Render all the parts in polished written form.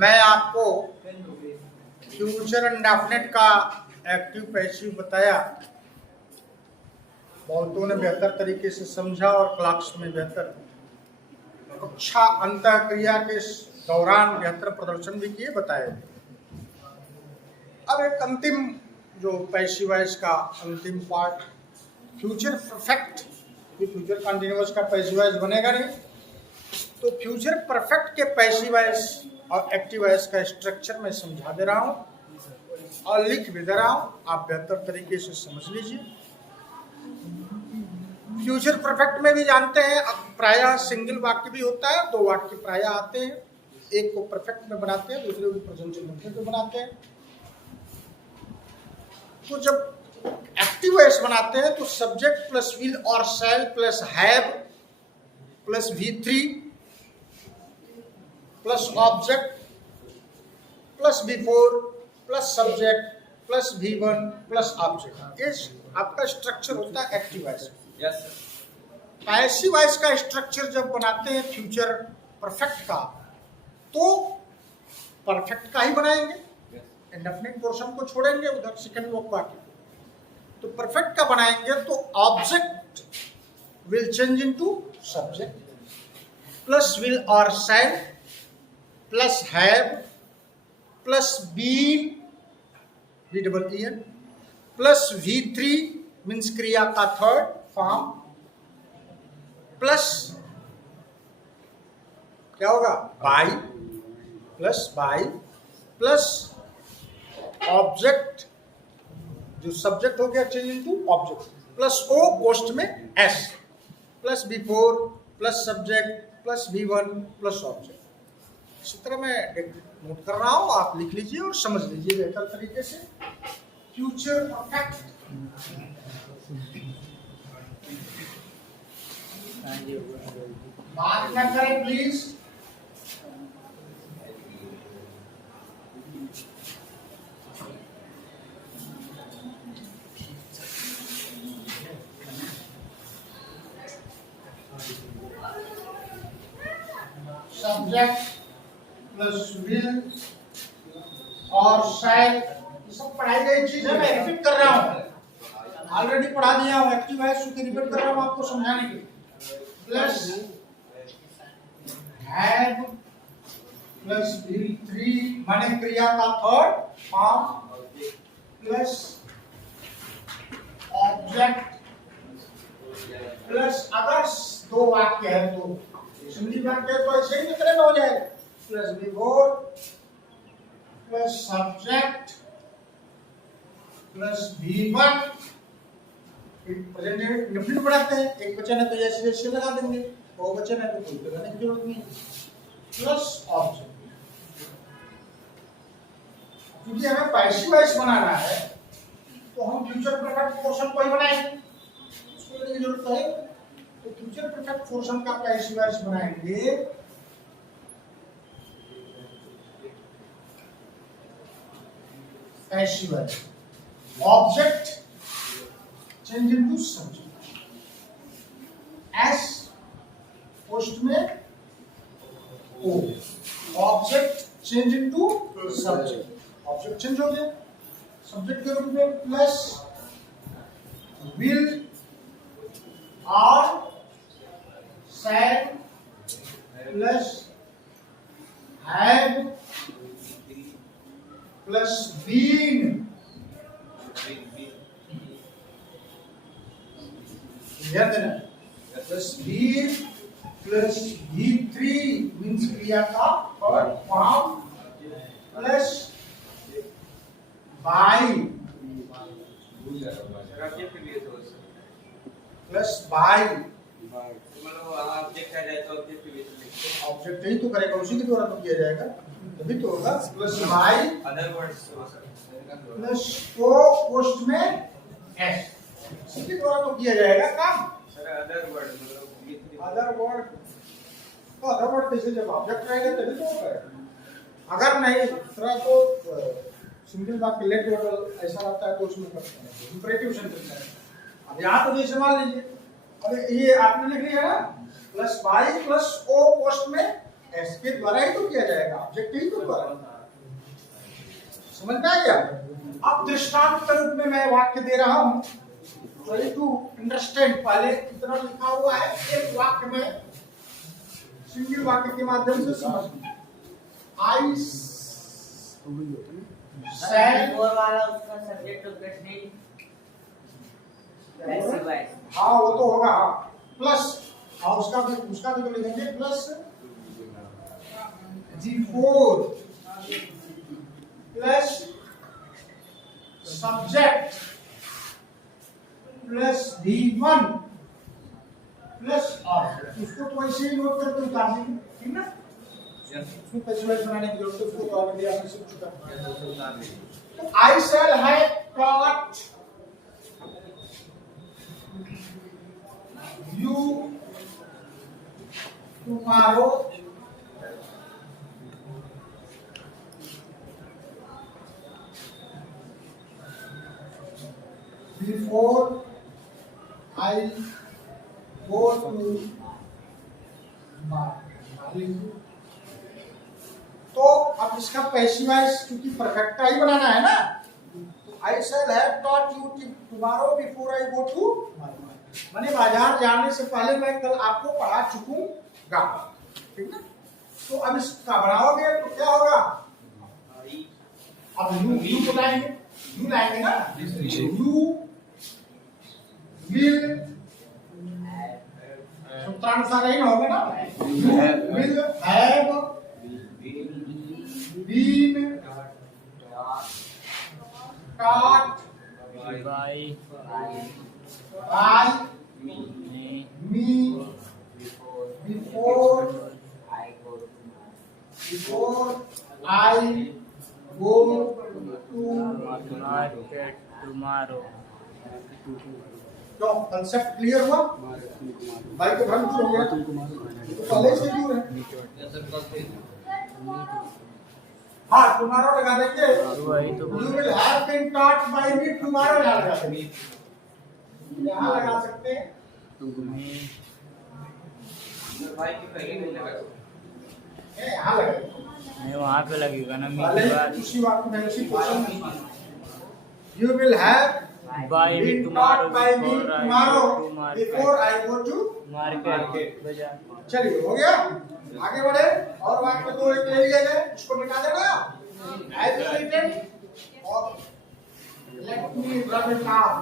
मैं आपको future indefinite का एक्टिव पैसिव बताया, बहुतों ने बेहतर तरीके से समझा और क्लास में बेहतर कक्षा अंतः क्रिया के दौरान बेहतर प्रदर्शन भी किए, बताए। अब एक अंतिम जो पैसिव वॉइस का अंतिम part, future perfect. Future continuous का पैसिव वॉइस बनेगा नहीं, तो फ्यूचर परफेक्ट के पैसिव वॉइस और एक्टिव वॉइस का स्ट्रक्चर मैं समझा दे रहा हूं और लिख भी दे रहा हूं, आप बेहतर तरीके से समझ लीजिए। फ्यूचर परफेक्ट में भी जानते हैं प्रायः सिंगल वाक्य भी होता है, दो वाक्य प्रायः आते हैं, एक को परफेक्ट में बनाते हैं, दूसरे को प्रेजेंट सिंपल में बनाते हैं। तो जब एक्टिव वॉइस बनाते हैं तो सब्जेक्ट प्लस विल और shall plus have plus V3 plus object plus before plus subject plus V1 plus object, ये आपका स्ट्रक्चर होता है active voice. Yes sir. Passive voice का स्ट्रक्चर जब बनाते हैं फ्यूचर परफेक्ट का, तो परफेक्ट का ही बनाएंगे, इंडेफिनिट पोर्शन को छोड़ेंगे उधर सेकंड वर्ब वाक्य। तो परफेक्ट का बनाएंगे तो object will change into subject plus will और shall plus have plus been BEEN plus V3 means क्रिया का थर्ड फॉर्म प्लस क्या होगा बाई प्लस ऑब्जेक्ट, जो सब्जेक्ट हो गया change into object, plus O post में S plus before plus subject plus V1 plus object. इसी तरह मैं नोट कर रहा हूं, आप लिख लीजिए और समझ लीजिए बेहतर तरीके से। फ्यूचर परफेक्ट, बात न करें प्लीज। सब्जेक्ट प्लस विल और शैल, ये सब पढ़ाई गई चीज है, मैं रिपीट कर रहा हूं, ऑलरेडी पढ़ा दिया हूं। एक्टिव वॉइस को रिपीट कर रहा हूं आपको समझाने के लिए। प्लस हैव प्लस V3 माने क्रिया का third form plus object plus अगर दो वाक्य है तो सिंगल वाक्य तो ऐसे ही कितने में हो जाएगा, plus before plus subject plus V1 present indefinite बढ़ाते हैं, एक वचन है तो जैसे जैसे लगा देंगे, दो वचन है तो कोई लगाने की जरूरत नहीं, प्लस ऑब्जेक्ट। क्योंकि हमें पैसिव वॉइस बनाना है तो हम फ्यूचर परफेक्ट पोर्शन को ही बनाएंगे, उसको लेने की जरूरत है। तो फ्यूचर परफेक्ट पोर्शन का पैसिव वॉइस बनाएंगे passive voice, object change into subject, S post में O, object change into subject, object change हो गया सब्जेक्ट के रूप में, प्लस विल और shall plus have plus been, ध्यान देना, plus been plus V3 means क्रिया का third form plus by plus by, मतलब ऑब्जेक्ट आ जाए तो ऑब्जेक्ट ही तो करेगा, उसी के द्वारा तो किया जाएगा, तभी तो होगा। Plus by other words plus O post में S, इसी के द्वारा तो किया जाएगा काम। सर अदर वर्ड मतलब अदर वर्ड, तो अदर वर्ड कैसे, जब ऑब्जेक्ट रहेगा तभी तो होगा, अगर नहीं दूसरा तो सिंगल वाक्य लेट वर्ड ऐसा रहता है तो उसमें करते हैं इंपरेटिव सेंटेंस है। अब यहाँ तो जैसे मान लीजिए, अब ये आपने लिख लिया है ना, plus by plus O post में एस के द्वारा ही तो किया जाएगा, ऑब्जेक्ट ही तो द्वारा। समझ में आ गया? अब दृष्टांत के रूप में मैं वाक्य दे रहा हूं, ट्राई टू अंडरस्टैंड। पहले इतना लिखा हुआ है, एक वाक्य में सिंगल वाक्य के माध्यम से समझ। आई सेड, और वाला उसका सब्जेक्ट ऑब्जेक्ट नहीं हाँ वो तो होगा, प्लस और उसका भी तो लिखेंगे plus D4 plus subject plus D1 plus object. उसको तो ऐसे ही नोट करके उतार देंगे, ठीक ना? उसमें पैसेज बनाने की जरूरत है, उसको तो ऑलरेडी आपने सीख चुका है। तो I shall have taught you tomorrow before I go to market। तो अब इसका पैसिव वॉइस क्योंकि परफेक्ट का ही बनाना है ना, तो I shall have taught you tomorrow before I go to market, माने बाजार जाने से पहले मैं कल आपको पढ़ा चुकूंगा, ठीक ना? तो अब इसका बढ़ाओगे तो क्या होगा? अब यू बताएंगे, यू लाएंगे ना, यू विल सूत्रानुसार ही होगा ना, you will have been taught by me me before I go to market tomorrow। तो कंसेप्ट क्लियर हुआ? भाई को भ्रम क्यों हो गया? तो पहले से क्यों है? हाँ टुमारो लगा देंगे, you will have been taught by me tomorrow लगा देंगे, यहाँ लगा सकते हैं भाई की पहले नहीं लगा, यहाँ लगा, नहीं वहाँ पे लगेगा ना मी पहले के बाद उसी वाक्य में उसी question you will have by me been tomorrow taught by me before before I go to market बाजार। चलिए हो गया, आगे बढ़े। और वाक्य दो एक ले लिए गए, इसको मिटा देना, as you written और let me rub it down।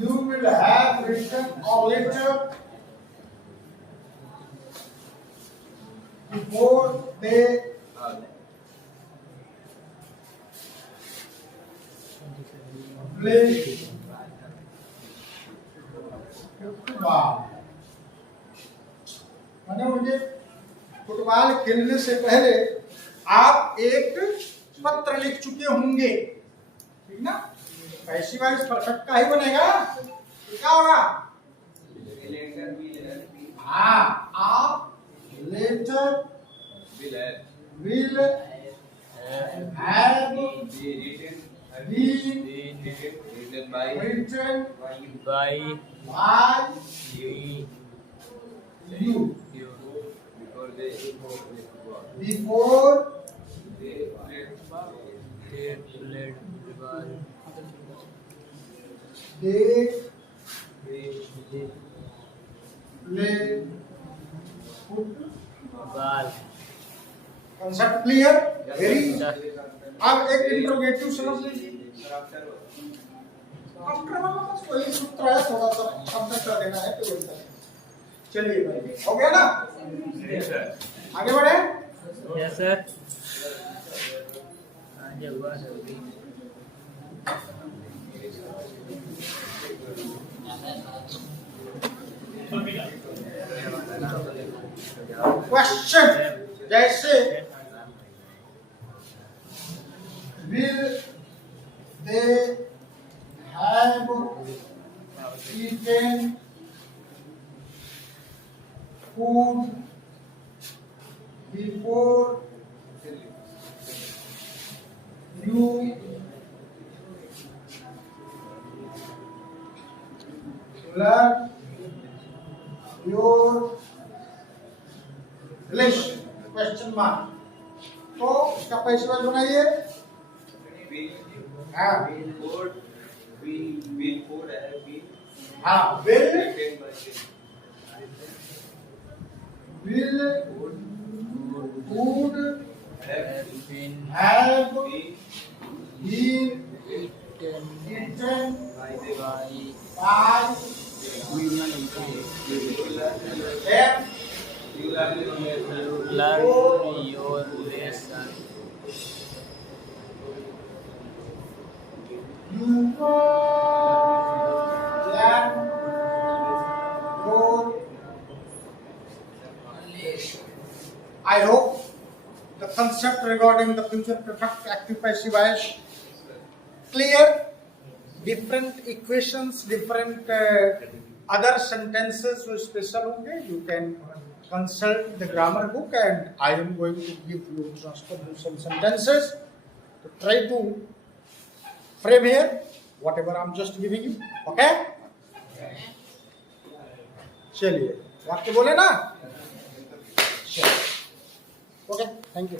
You will have written a letter before they play football। माने मुझे फुटबॉल खेलने से पहले आप एक पत्र लिख चुके होंगे, ठीक ना? पैसिव वॉइस परफेक्ट का ही बनेगा, तो क्या होगा? हाँ आप letter will have been written by by you you before they played football। they play football। Concept clear? Very. अब एक इंट्रोगेटिव समझ लीजिए, आफ्टर वाला बस वही सूत्र है, थोड़ा सा शब्द कर देना है तो बोलता है। चलिए भाई हो गया ना, आगे बढ़े। Yes sir. आगे हुआ क्वेश्चन जैसे will they have eaten food before you learn your relation question mark. तो इसका पैसे वाइज बनाइए। हाँ हाँ will would Have been have been eaten eaten by by them you learn your lesson. you learn your I hope the concept regarding the future perfect active passive voice clear. Different equations, different other sentences जो special होंगे, you can consult the grammar book and I am going to give you transformation sentences to try to frame here whatever I'm just giving you. Okay? चलिए वाक्य बोले ना। Okay, thank you.